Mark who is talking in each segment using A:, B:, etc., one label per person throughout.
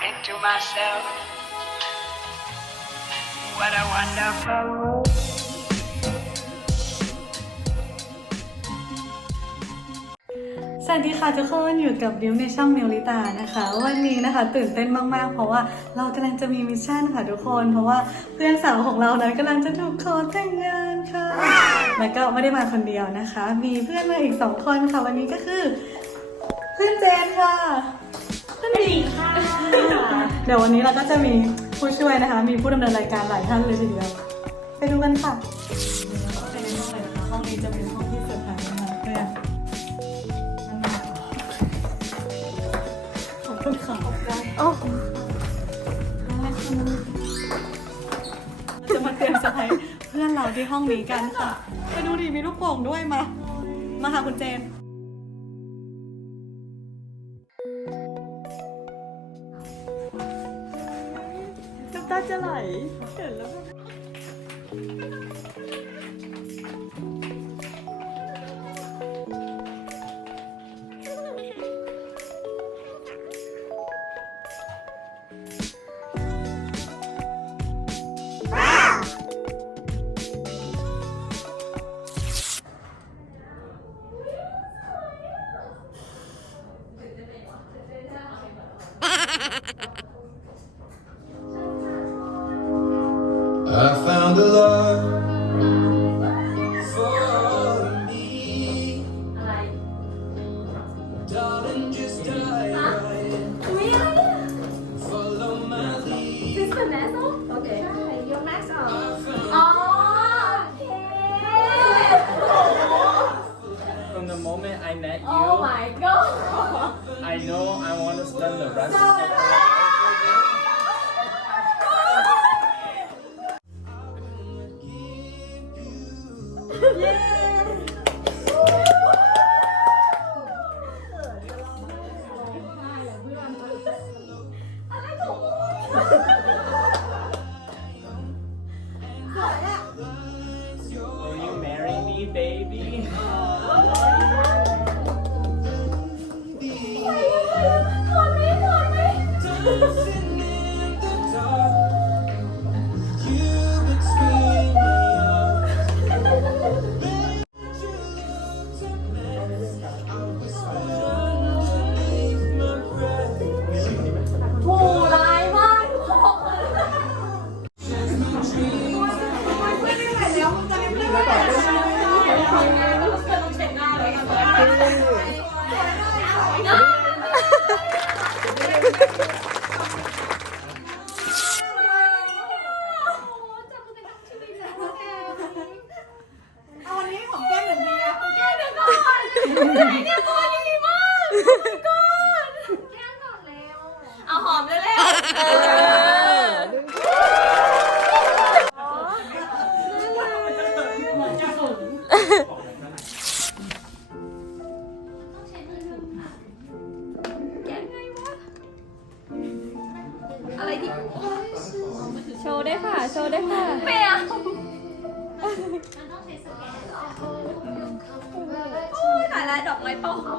A: think to myself, what a wonderful world.
B: สวัสดีค่ะทุกคนอยู่กับดิวในช่องมิวลิตานะคะ วันนี้นะคะตื่นเต้นมากๆ เพราะว่าเรากำลังจะมีมิชชั่นค่ะทุกคน เพราะว่าเพื่อนสาวของเรานั้นกำลังจะถูกขอแต่งงานค่ะ แล้วก็ไม่ได้มาคนเดียวนะคะ มีเพื่อนมาอีกสองคนค่ะวันนี้ก็คือ เพื่อนเจนค่ะ เพื่อนหญิงค่ะ เดี๋ยววันนี้เราก็จะมีผู้ช่วยนะคะ มีผู้ดำเนินรายการหลายท่านเลยทีเดียว ไปดูกันค่ะไปในห้องเลยนะคะห้องนี้จะเป็นห้องที่เซอร์ไพรส์นะคะเพื่อนขอบคุณค่ะโอ้จะมาเตรียมเซอร์ไพรส์เพื่อนเราที่ห้องนี้กันค่ะ ไปดูดิมีลูกโป่งด้วยมา มาหาคุณเจนน้
C: 耶 โช
D: ว์ได้ค่ะ โชว์ได้ค่ะ
C: ไม่เอาโอ้ยตายแล้วดอกไม้ปลอมโอ้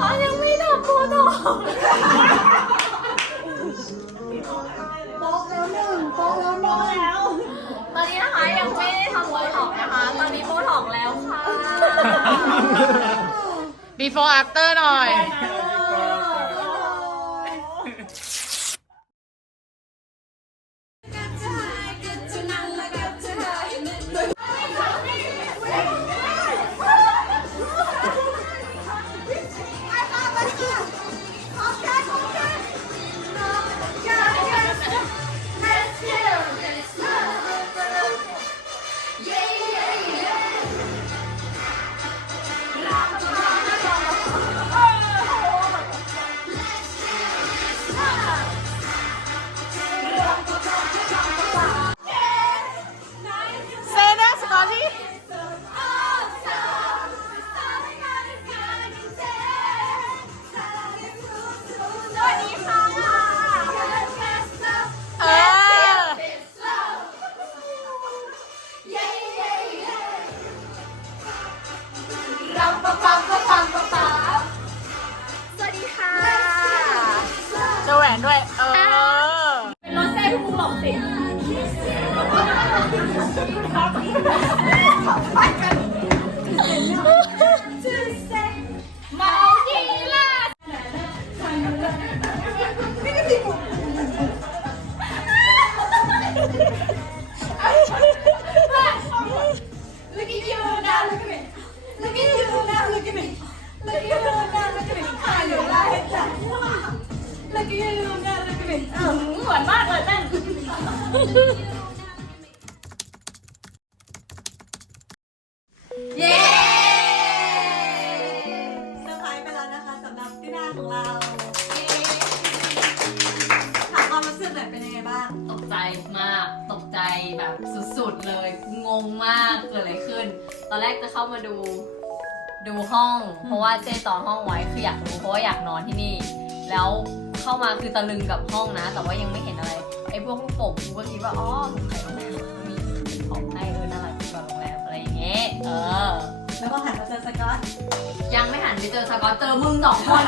C: อ๋อยังไม่ทำโบท็อกซ์ตอนนี้นะคะยังไม่ได้ทำโบท็อกนะคะ ตอนนี้โบท็อกแล้วค่ะ
E: before after หน่อย
C: โปั
B: งปังปัปังปัปังสวัสดีค่ะเจะ
D: แหวนด้วย เอ
B: อ เป็นรเส้นกูบ
D: อกสิ งงมากเกิดอะไรขึ้น ตอนแรกจะเข้ามาดูดูห้อง เพราะว่าเจ๊จองห้องไว้คืออยากรู้เพราะว่าอยากนอนที่นี่ แล้วเข้ามาคือตะลึงกับห้องนะ แต่ว่ายังไม่เห็นอะไรไอ้พวกลูกโป่งกูก็คิดว่าอ๋อสงสัยโรงแรมมีของให้เออน่ารักกว่าโรงแรมอะไรอย่างเงี้ยเออ
B: แล้วก็หันมาเจอสกอต
D: ยังไม่หันไปเจอสกอตเจอมึงสองคน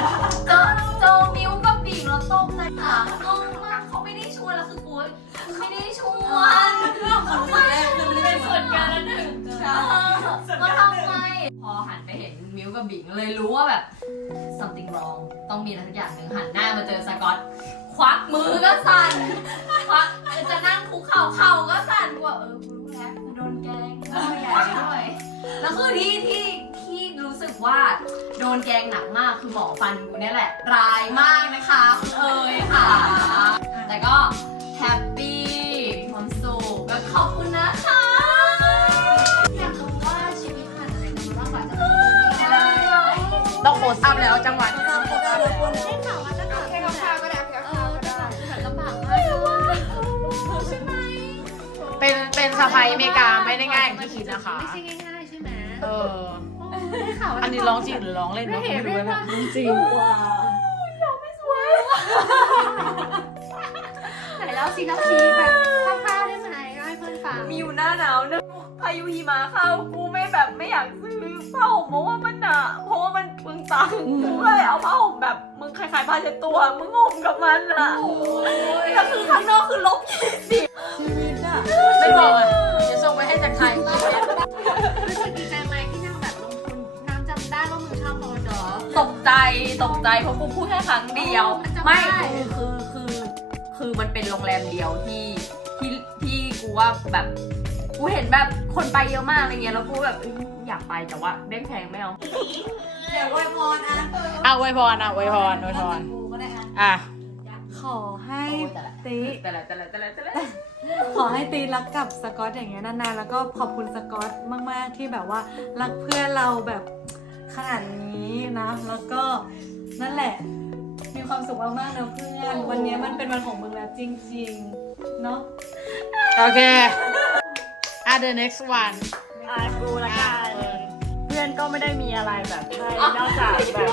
D: เจอเจอมิวกับบิ่งแล้วตกใจหางงมากเขาไม่ได้ชวนแล้วคือกูไม่ได้ชวน
B: คนแรก
D: กับบิงเลยรู้ว่าแบบ something wrong ต้องมีอะไรสักอย่างหนึ่งหันหน้ามาเจอสกอต ควักมือก็สั่นควักจะนั่งคุกเข่าเข่าก็สั่นกูว่าเออกูรู้แล้วกูโดนแกล้งไม่ใหญ่ด้วยแล้วคือที่ที่ที่รู้สึกว่าโดนแกล้งหนักมากคือหมอฟันกูเนี่ยแหละร้ายมากนะคะคุณเอ๋ยค่ะ แต่ก็แฮปปี้มีความสุขก็ขอบคุณ ต้อง
F: โพสอัพแล้วจังหวะ
B: เราโฟกัสเราควร
D: ได้ข่าวว่าตั้งแต่แค่ข้าวก็ได้แค่ข้าวก็ได้ลำบากมากเลยว่าใช่ไหม
F: เป็นเป็นสะพายอเมริกาไม่ได้ง่ายอย่างที่คิดนะคะ
D: ไม่ใช่ง่ายๆใช่ไหม
F: เออ อันนี้ร้องจริงหรือร้องเล่นวะไม่รู้เลยนะ
B: จริงกว่า
D: ไหนแล้วซีนับซีแบบคร่าวๆได้ไหมให้เพื่อนฟัง
C: มีอยู่หน้าหนาวเนึกพายุหิมะเข้ากูไม่แบบไม่อยากซื้อผ้าห่มเพราะว่ามันหนาเพราะว่ามันเปลืองตังค์กูก็เลยเอาผ้าห่มแบบมึงคล้ายๆผ้าเช็ดตัวมึงห่มกับมันอะแล้วคือข้างนอกคือลบยี่สิบ
F: ไม่บอกอะเดี๋ยวส่งไปให้จากไทย
D: รู้สึกดีใจไหมที่นางแบบลงทุนนางจำได้ว่ามึงชอบโปรดอ
C: ตกใจตกใจเพราะกูพูดแค่ครั้งเดียว
D: มันจำ
C: ไม่
D: ได้
C: คือคือคือ คือมันเป็นโรงแรมเดียวที่ที่ที่กูว่าแบบ กูเห็นแบบคนไปเยอะมากอะไรเงี้ยแล้วกูแบบเอ้ยอยากไปแต่ว่าเด้งแพงไม่เอา
B: เดี๋ยวอวยพรอะ
F: อะอวยพรอะอวยพรอวยพร
B: กูก็ได้อะ
F: อะ
B: ขอให้ตี
C: แต่ละแต่ละแต่ละแต่ละ
B: ขอให้ตีรักกับสกอตอย่างเงี้ยนานๆแล้วก็ขอบคุณสกอตมาก ๆ ที่แบบว่ารักเพื่อนเราแบบขนาดนี้นะ แล้วก็นั่นแหละ มีความสุขมากๆนะเพื่อน วันนี้มันเป็นวันของมึงแล้วจริง ๆ เนาะ
F: โอเค อะ the next one
G: อะกูละกันเพื่อนก็ไม่ได้มีอะไรแบบให้นอกจากแบบ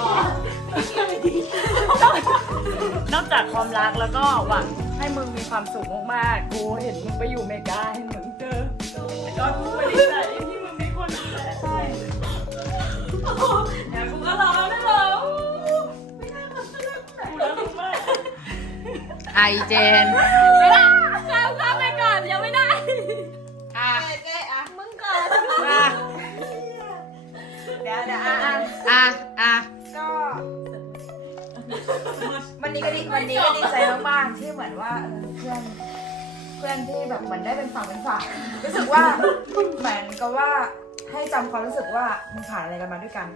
G: นอกจากความรักแล้วก็หวังให้มึงมีความสุขมากๆ กูเห็นมึงไปอยู่อเมริกาเห็นมึงเจอแต่ก็กูไม่ดีใจที่มึงมีคนดูแลใช่เดี๋ยวกูก็ร้องได้แล้วไม่ได้มาเลือกแต่กูรักมึงมาก
F: ไอะอีเจน
C: ไม่ได้ ดี๋
G: ยวเดี๋ยวอะอะ
F: อะอะ
G: ก็วันนี้ก็ดีวันนี้ก็ดีใจมากๆที่เหมือนว่าเออเพื่อนเพื่อนที่แบบเหมือนได้เป็นฝั่งเป็นฝารู้สึกว่าเหมือนกับว่าให้จำความรู้สึกว่ามึงผ่านอะไรกันมาด้วยกัน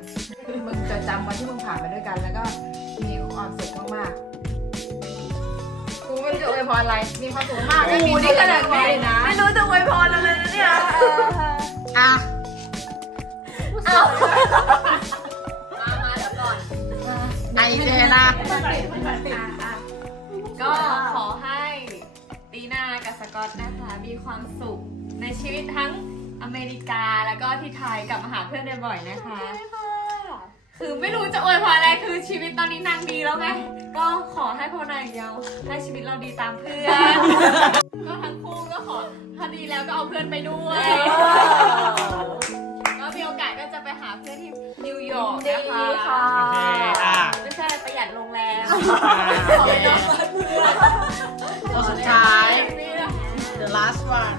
G: มึงจะจำวันที่มึงผ่านมาด้วยกัน แล้วก็มีความสุขมากๆกูไม่รู้จะอวยพรอะไร มีความสุขมากไม่มีนี่ขนาดนี้นะ ไม่รู้จะอวยพรอะไรนะเนี่ย
F: อะ
D: มามาเดี๋ยวก่อน
F: ไอะอีเจนอะ
D: ก็ขอให้ตีน่ากับสกอตนะคะ มีความสุขในชีวิตทั้งอเมริกาแล้วก็ที่ไทยกลับมาหาเพื่อนได้บ่อยนะคะ คือไม่รู้จะอวยพรอะไรคือชีวิตตอนนี้นางดีแล้วไงก็ขอให้พอนางอย่างเดียวให้ชีวิตเราดีตามเพื่อน ก็ทั้งคู่ก็ขอถ้าดีแล้วก็เอาเพื่อนไปด้วยก็มี โอกาสก็จะไปหาเพื่อนที่นิวยอร์กนะคะ
G: ดีค่ะ
F: โอเคอะ
D: ไม่ใช่ประหยัดโรงแรม
F: อะ
D: ขอไปนอน
F: ตัวสุดท้าย
D: นี่นะ
F: the last one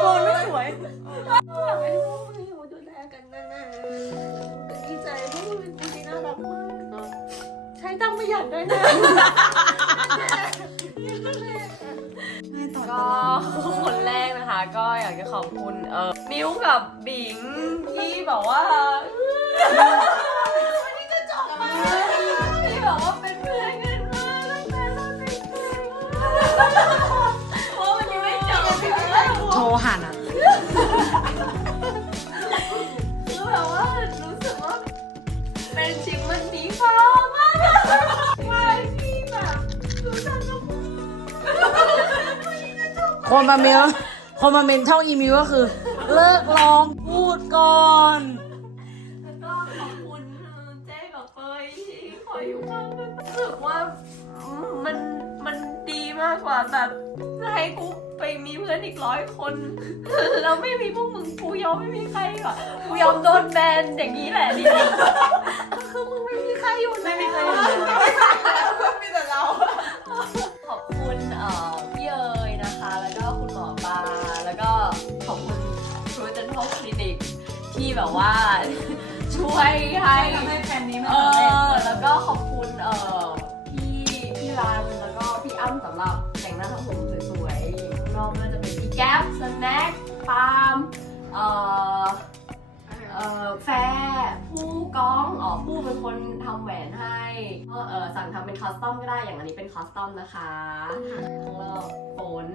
F: โก
D: นไม่สวย
B: ให้
H: พวกเราดูแลกันนาดีใจพวกคุณเป็นคนที่น่ารักมากใช้
B: ตัง
H: ประหยัดด้วยนะ
C: ก็คนแรกนะคะ ก็อยากจะขอบคุณมิวกับบิงที่แบบว่าที่จะจบมาที่แบบว่าเป็นเพื่อนกันมากเป็นเพื่อน
F: โทรหันอะ
C: คือแบบว่ารู้สึกว่าเป็นชิมมันดีฟ้ามากว่าที่แบบรู้จักกับ
F: คนมาเมลคนมาเมนช่องอีมิวก็คือ เลิกร้องพูดก่อน
C: แล้วก็ขอบคุณเจ๊กับเฟยที่คอยอยู่ข้างกันรู้สึกว่ามันมันดี มากกว่าแบบจะให้กูไปมีเพื่อนอีกร้อยคนแล้วไม่มีพวกมึงกูยอมไม่มีใครอะกูยอมโดนแบนอย่างนี้แหละดิก็คือมึงไม่มีใครอยู่ไม่มีใครอยู่
G: มีแต่เรา
C: ขอบคุณเอ่อพี่เอ๋ยนะคะ แล้วก็คุณหมอปลาแล้วก็ขอบคุณ True Dental Clinic ที่แบบว่า ช่วยให้
B: ทำให้แผนนี้มัน
C: เอ
B: สำเร็จ
C: อ แล้วก็ขอบคุณเอ่อพี่พี่รัน อัพสำหรับแต่งหน้าทำผมสวยๆข้างนอกนั้นจะเป็นพี่แก๊ปสแน็คปาล์มเอ่อ เอ่อแฟร์ผู้ก้องอ๋อผู้เป็นคนทำแหวนให้ก็เออสั่งทำเป็นคอสตอมก็ได้อย่างอันนี้เป็นคอสตอมนะคะของเราฝน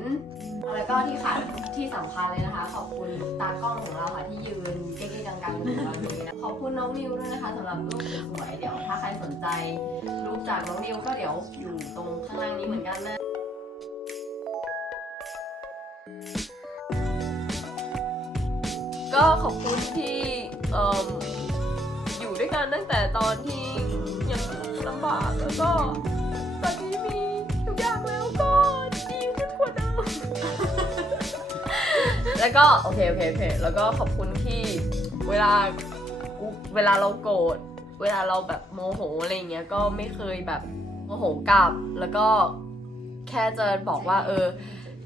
C: แล้วก็ที่ขาดที่สำคัญเลยนะคะ ขอบคุณตากล้องของเราค่ะที่ยืนเก๊ๆกังๆอยู่ตรงนี้นะขอบคุณน้องนิวด้วยนะคะสำหรับรูปสวยๆเดี๋ยวถ้าใครสนใจ รูปจากน้องนิวก็เดี๋ยวอยู่ตรงข้างล่างนี้เหมือนกันนะก็ขอบคุณที่ เอ่มอยู่ด้วยกันตั้งแต่ตอนที่ยังลำบากแล้วก็ ตอนนี้มีทุกอย่างแล้วก็ดีขึ้นกว่าเดิม แล้วก็โอเคโอเคโอเคแล้วก็ขอบคุณที่เวลากูเวลาเราโกรธเวลาเราแบบโมโหอะไรอย่างเงี้ยก็ไม่เคยแบบโมโหกลับ แล้วก็แค่จะบอกว่า เออ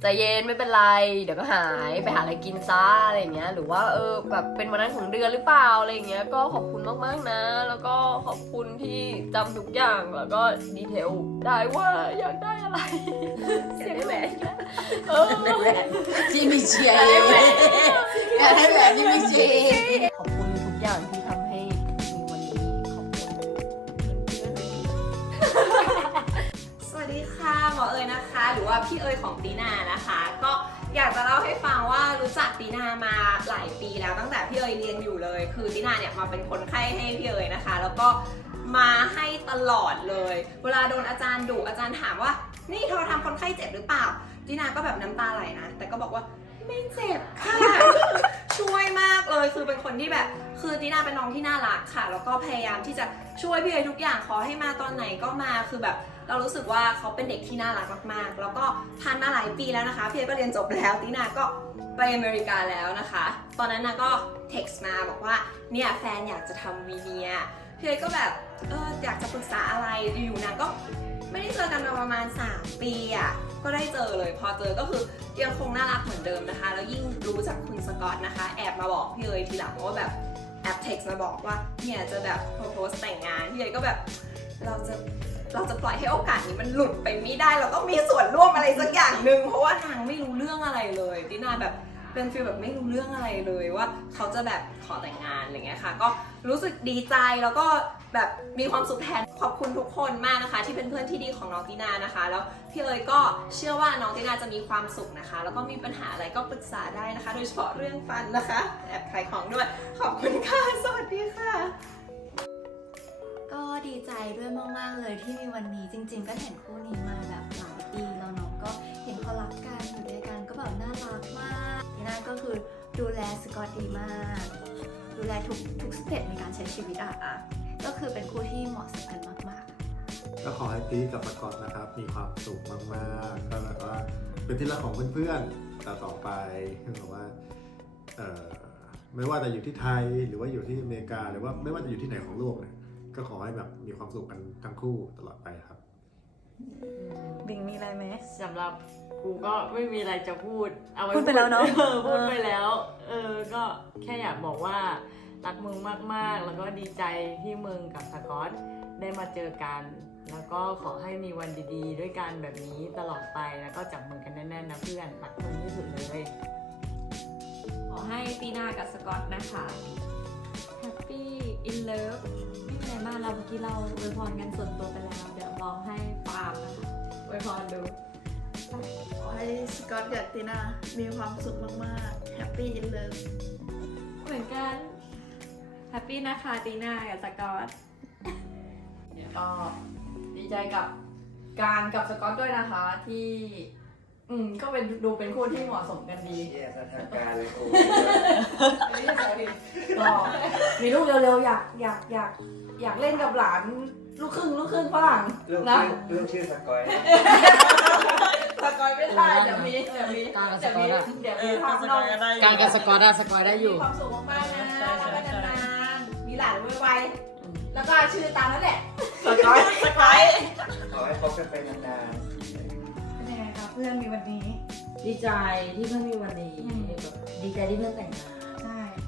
C: ใจเย็นไม่เป็นไร เดี๋ยวก็หายไปหาอะไรกินซะอะไรอย่างเงี้ย หรือว่าเออแบบเป็นวันนั้นของเดือนหรือเปล่าอะไรอย่างเงี้ย ก็ขอบคุณมากๆนะ แล้วก็ขอบคุณที่จำทุกอย่างแล้วก็ดีเทลได้ว่าอยากได้อะไรเสียงแหวนเออ
F: ที่มีเชียร์เองอยากได้แบบที่มีเชียร์เอง
C: ขอบคุณทุกอย่างที่ทำใเอ๋
I: ยนะคะ หรือว่าพี่เอ๋ยของตีนานะคะ ก็อยากจะเล่าให้ฟังว่ารู้จักตีนามาหลายปีแล้วตั้งแต่พี่เอ๋ยเรียนอยู่เลย คือตีนาเนี่ยมาเป็นคนไข้ให้พี่เอ๋ยนะคะ แล้วก็มาให้ตลอดเลย เวลาโดนอาจารย์ดุอาจารย์ถามว่า นี่เธอทำคนไข้เจ็บหรือเปล่าตีนาก็แบบน้ำตาไหลนะ แต่ก็บอกว่าไม่เจ็บค่ะ ช่วยมากเลยคือเป็นคนที่แบบ คือตีนาเป็นน้องที่น่ารักค่ะ แล้วก็พยายามที่จะช่วยพี่เอ๋ยทุกอย่างขอให้มาตอนไหนก็มาคือแบบ เรารู้สึกว่าเขาเป็นเด็กที่น่ารักมากๆ แล้วก็ผ่านมาหลายปีแล้วนะคะ พี่เอก็เรียนจบแล้วตินาก็ไปอเมริกาแล้วนะคะ ตอนนั้นนางก็เท็กซ์มาบอกว่าเนี่ยแฟนอยากจะทำวีเนียพี่เอก็แบบเอออยากจะปรึกษาอะไรอยู่ๆนาก็ไม่ได้เจอกันมาประมาณ 3 ปีอะก็ได้เจอเลย พอเจอก็คือยังคงน่ารักเหมือนเดิมนะคะ แล้วยิ่งรู้จากคุณสกอตนะคะ แอบมาบอกพี่เอ๋ยทีหลังว่าแบบแอบเท็กซ์มาบอกว่าเนี่ยจะแบบโพสแต่งงานพี่เอ๋ยก็แบบ เราจะเราจะปล่อยให้โอกาสนี้มันหลุดไปไม่ได้ เราต้องมีส่วนร่วมอะไรสักอย่างหนึ่งเพราะว่านางไม่รู้เรื่องอะไรเลยตินาแบบเป็นฟีลแบบไม่รู้เรื่องอะไรเลยว่า เขาจะแบบขอแต่งงานอะไรเงี้ยค่ะ ก็รู้สึกดีใจแล้วก็แบบมีความสุขแทนขอบคุณทุกคนมากนะคะ ที่เป็นเพื่อนที่ดีของน้องตินานะคะ แล้วพี่เอ๋ยก็เชื่อว่าน้องตินาจะมีความสุขนะคะ แล้วก็มีปัญหาอะไรก็ปรึกษาได้นะคะ โดยเฉพาะเรื่องฟันนะคะแอบขายของด้วยขอบคุณค่ะสวัสดีค่ะ
J: ก็ดีใจด้วยมากๆเลยที่มีวันนี้จริง ๆ ก็เห็นคู่นี้มาแบบหลายปีแล้วเนาะก็เห็นเขารักกันอยู่ด้วยกันก็แบบน่ารักมากทีน่าก็คือดูแลสกอตดีมาก ดูแลทุกทุกสเต็ปในการใช้ชีวิตอะอะก็คือเป็นคู่ที่เหมาะสมกันมากๆ
K: ก็ขอให้พีกับสกอตนะครับ มีความสุขมากๆก็แบบว่าเป็นที่รักของเพื่อนๆต่อต่อไปคือแบบว่าเอ่อไม่ว่าจะอยู่ที่ไทยหรือว่าอยู่ที่อเมริกาหรือว่าไม่ว่าจะอยู่ที่ไหนของโลกเนี่ย ก็ขอให้แบบมีความสุขกันทั้งคู่ตลอดไปครับ
B: บิงมีอะไรไหม
L: สำหรับกูก็ไม่มีอะไรจะพูด เอาไว้
B: พูดไปแล้วเนาะ
L: พูดไปแล้ว เออ ก็แค่อยากบอกว่า รักมึงมากๆ แล้วก็ดีใจที่มึงกับสกอตได้มาเจอกัน แล้วก็ขอให้มีวันดีๆ ด้วยกันแบบนี้ตลอดไป แล้วก็จับมือกันแน่นๆนะ
J: เพื่อน
L: รักมึงที่สุดเลย
D: ขอให้ปีหน้า
J: กับสกอตนะคะ Happy in love ไม่มีอะไรมากเราเมื่อกี้เราอวยพรกันส่วนตัวไปแล้ว เดี๋ยวลองให้ปาล์มนะคะอวยพรดู
H: ขอให้สกอตกับตีน่ามีความสุขมากๆ แฮปปี้อินเลิฟ
J: เหมือนกัน แฮปปี้นะคะตีน่ากับสกอต
C: ก็ดีใจกับการกับสกอตด้วยนะคะที่ อืมก็เป็นดูเป็นคู่ที่เหมาะสมกันดี
M: เชี่ยสถานการณ์เลยโอ้
C: ก็มีลูกเร็วๆ อยากอยากอยาก อยากเล่นกับหลานลูกครึ่งลูกครึ่งฝรั่ง
M: ลูก
C: นะ
M: ชื่อลูกชื่อสกอย
C: สกอยไม่ได้เดี๋ยวมีเดี๋ยวมี
F: การกับส
C: เดี๋ยว
F: กอ
C: มี
F: ตอะ
C: เดี๋ยวมีภาพนอก
F: การกับสกอตอะสกอตได้อยู่
C: มีความสุขมากๆนะรักกันนานๆมีหลานไวๆแล้วก็ชื่อตามนั่นแหละสกอยสกอย
M: ขอให้คบกันไปนาน
B: เป็นยังไงคะเพื่อนมีวันนี้
F: ดีใจที่เพื่อนมีวันนี้
B: อืม
F: แบบดีใจที่เพื่อนแต่งงาน
B: ใช่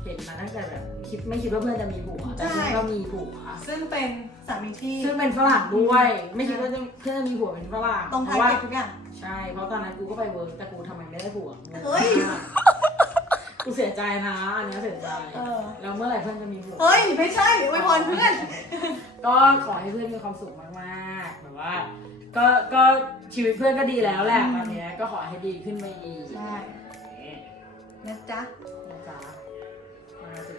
F: เห็นมาตั้งแต่แบบคิดไม่คิดว่าเพื่อนจะมีผัวแต่
B: ใช่
F: เพื่อนก็มีผัว
B: ซึ่งเป็นสามีที่
F: ซึ่งเป็นฝรั่งด้วย ไม่คิดว่าจะเพื่อนจะมีผัวเป็นฝรั่ง
B: ตรง
F: เพ
B: ท้าย
F: ราะว่า
B: เก็บทุกอย่าง
F: ใช่เพราะตอนนั้นกูก็ไปเวิร์กแต่กูทำไมไม่ได้ผัวงง
B: เฮ้ย
F: มากกูเสียใจนะอันเนี้ยเสียใจ
B: เออ
F: แล้วเมื่อไหร่เพื่อนจะมีผัว
B: เฮ้ยไม่ใช่อวยพรเพื่อน
F: ก็ขอให้เพื่อนมีความสุขมากๆแบบว่าก็ก็ชีวิตเพื่อนก็ดีแล้วแหละตอนเนี้ยก็ขอให้ดีขึ้นไปอีก
B: ใช่นะจ๊ะ
F: นะจ๊ะ มาสุด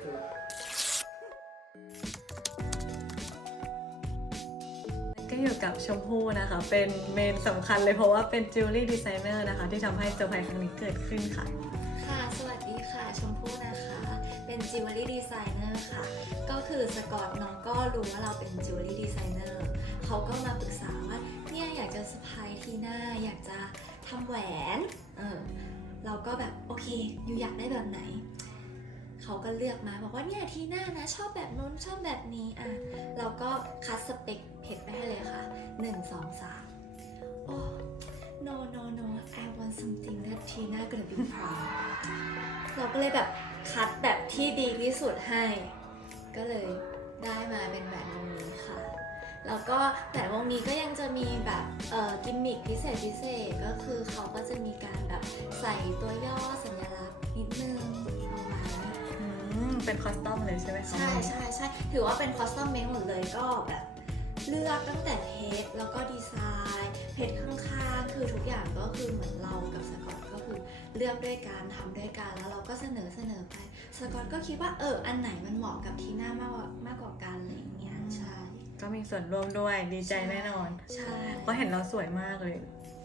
B: ก็อยู่กับชมพู่นะคะ เป็นเมนสำคัญเลยเพราะว่าเป็นจิวเวลรี่ดีไซเนอร์นะคะ ที่ทำให้เซอร์ไพรส์ครั้งนี้เกิดขึ้นค่ะ
J: ค่ะ สวัสดีค่ะชมพู่นะคะ เป็นจิวเวลรี่ดีไซเนอร์ค่ะ ก็คือสกอตน้องก็รู้ว่าเราเป็นจิวเวลรี่ดีไซเนอร์เขาก็มาปรึกษาว่าเนี่ยอยากจะสะพายทีหน้าอยากจะทำแหวน เออเราก็แบบโอเคอยู่อยากได้แบบไหน เขาก็เลือกมาบอกว่าเนี่ยทีหน้านะชอบแบบนู้นชอบแบบนี้อะเราก็คัดสเปคเพจไปให้เลยค่ะ 1 2 3โอ้ no no no I want something that Tina gonna be proud เราก็เลยแบบคัดแบบที่ดีที่สุดให้ ก็เลยได้มาเป็นแหวนวงนี้ค่ะ แล้วก็แหวนวงนี้ก็ยังจะมีแบบเอ่อกิมมิคพิเศษพิเศษก็คือเขาก็จะมีการแบบใส่ตัวย่อสัญลักษณ์นิดนึง เป็
B: นคอสตอมเลยใช่ไหมคะ
J: ใช่ใช่ใช่ถือว่าเป็นคอสตอมเมดหมดเลยก็แบบเลือกตั้งแต่เพจแล้วก็ดีไซน์เพจข้างๆ คือทุกอย่างก็คือเหมือนเรากับสกอตก็คือเลือกด้วยการทำด้วยกันแล้วเราก็เสนอเสนอไป สกอตก็คิดว่าเอออันไหนมันเหมาะกับทีน่ามากกว่ามากกว่ากันอะไรอย่างเงี้ยใช่
B: ก็มีส่วนร่วมด้วยดีใจแน่นอน
J: ใช่
B: เพราะเห็นเราสวยมากเลย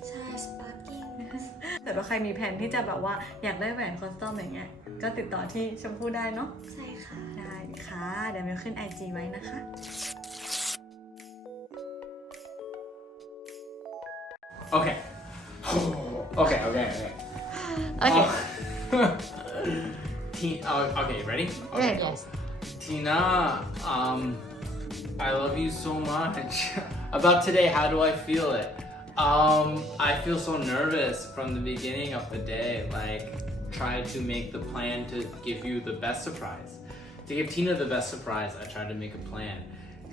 J: ใช่สปาร์กิ้ง
B: แต่ว่าใครมีแผนที่จะแบบว่าอยากได้แหวนคอสตอมอย่างเงี้ย ก็ติดต่อที่ชมพู่ได้เนาะ
J: ใช่ค่ะ
B: ได้ค่ะ เดี๋ยวมิวขึ้น IG ไว้นะคะ
M: Okay. okay, okay, okay.
J: Okay.
M: Oh. T- oh, okay, ready? Okay.
F: yes
M: Tina, um, I love you so much. About today, how do I feel it? Um, I feel so nervous from the beginning of the day. Like, try to make the plan to give you the best surprise. To give Tina the best surprise, I tried to make a plan.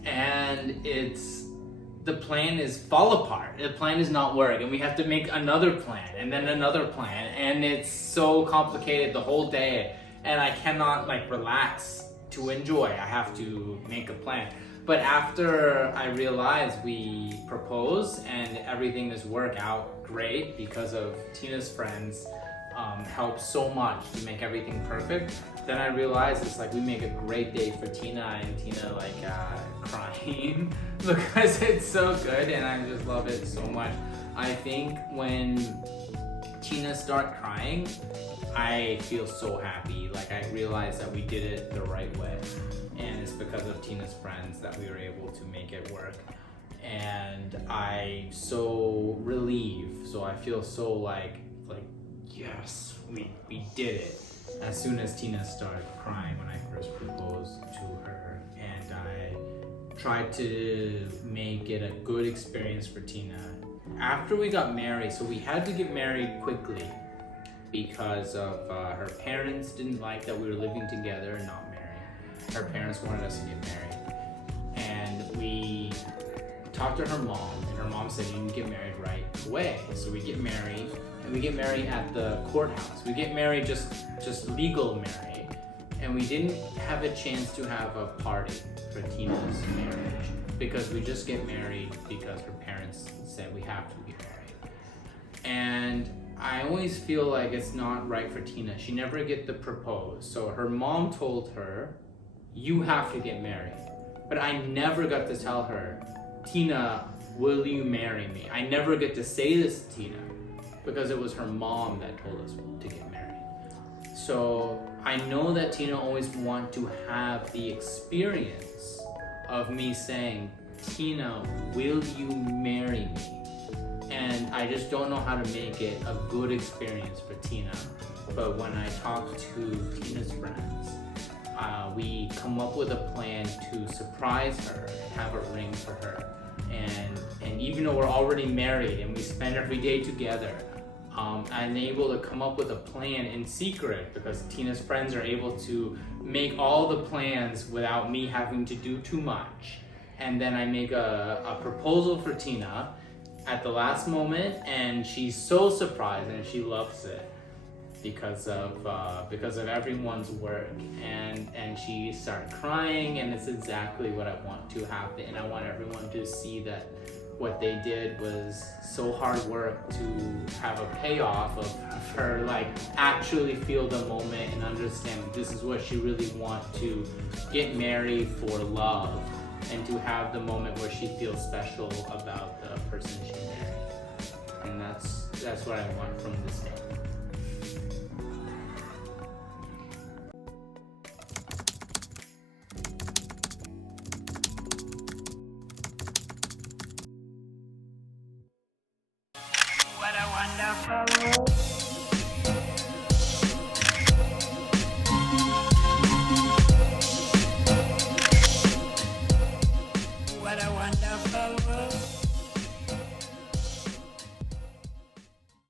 M: And it's the plan is fall apart. The plan is not work, and we have to make another plan and then another plan, and it's so complicated the whole day. And I cannot like relax to enjoy. I have to make a plan. But after I realized we propose and everything is work out great because of Tina's friends um, help so much to make everything perfect. Then I realized it's like we make a great day for Tina and Tina like uh, crying because it's so good and I just love it so much. I think when Tina start crying, I feel so happy. Like I realized that we did it the right way, and it's because of Tina's friends that we were able to make it work. And I so relieved. So I feel so like like yes, we we did it. As soon as Tina started crying when I first proposed to her, and I tried to make it a good experience for Tina. After we got married, so we had to get married quickly because of uh, her parents didn't like that we were living together and not married. Her parents wanted us to get married, and we talked to her mom, and her mom said you to get married right away. So we get married, and we get married at the courthouse. We get married just just legal married, and we didn't have a chance to have a party for Tina's marriage because we just get married because her parents said we have to get married. And I always feel like it's not right for Tina. She never get to propose. So her mom told her, "You have to get married." But I never got to tell her, "Tina, will you marry me?" I never get to say this to Tina because it was her mom that told us to get married. So I know that Tina always want to have the experience of me saying, Tina, will you marry me? And I just don't know how to make it a good experience for Tina. But when I talk to Tina's friends, uh, we come up with a plan to surprise her have a ring for her. And and even though we're already married and we spend every day together, um, I'm able to come up with a plan in secret because Tina's friends are able to make all the plans without me having to do too much. And then I make a, a proposal for Tina at the last moment, and she's so surprised and she loves it because of uh, because of everyone's work. And and she started crying and it's exactly what I want to happen. And I want everyone to see that what they did was so hard work to have a payoff of her like actually feel the moment and understand this is what she really want to get married for love and to have the moment where she feels special about the person she married. And that's that's what I want from this day